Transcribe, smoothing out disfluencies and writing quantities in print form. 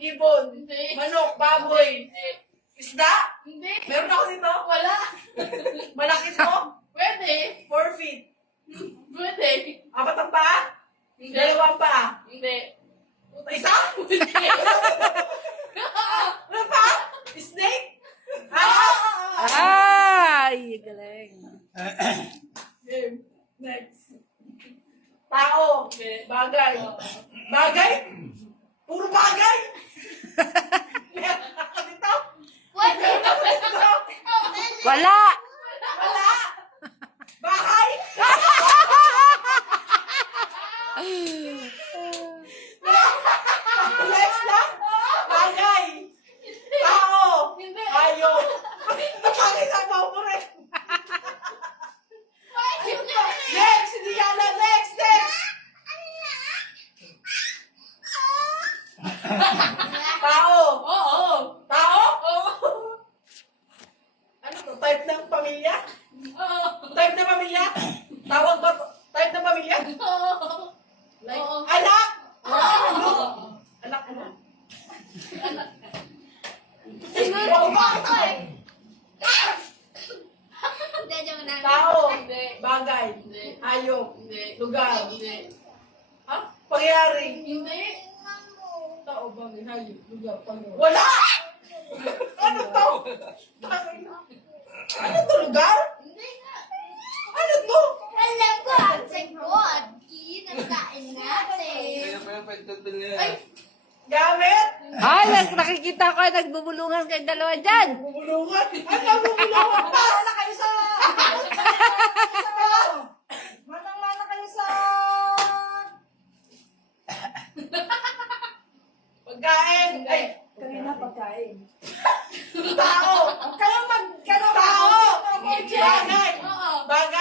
ibon, Hindi. manok, baboy, Hindi. isda. Hindi. Meron ako dito. Wala. Malaki to. Pwede. 4 feet. Pwede. 4 ang paa. Hindi. 2 ang paa. Hindi. Isa? Ano pa? Snake? Ay, galing. Game. Next. Tao. Bagay. Bagay? Puro bagay? Meron ako dito. Pwede. Wala. Wala. Bahay? Next na? Bagay. Tao. Hindi. Hayop. Napakita mo mo rin. Next. Hindi yan na. Next. Tao. Oo. Tao? Oo. Ano to? Type ng pamilya? Oo. Type ng pamilya? Tawag ba? Type ng pamilya? Oo. Like, Oo. anak? Oo. Anak mo. Siguro ba ito eh? Tao. Hindi. Bagay. Hindi. Hayop. Hindi. Lugar. Hindi. Ha? Pangyayari. Hindi. Tao, bagay, hayop, lugar, pangyayari. Wala! Ano to? Ano to, lugar? Hindi nga. Ano to? Alam ko ang sagot. Kinakain natin. Ay. Gamit? Ay, nakikita ko ay nagbubulungan kayong dalawa dyan. Bubulungan? Ano bubulungan? Mana kayo sa... Manang-mana kayo sa... Pagkain. Ay, Kanina pagkain. tao. Kayo mag... Tao. Bagay. Oo. Bagay.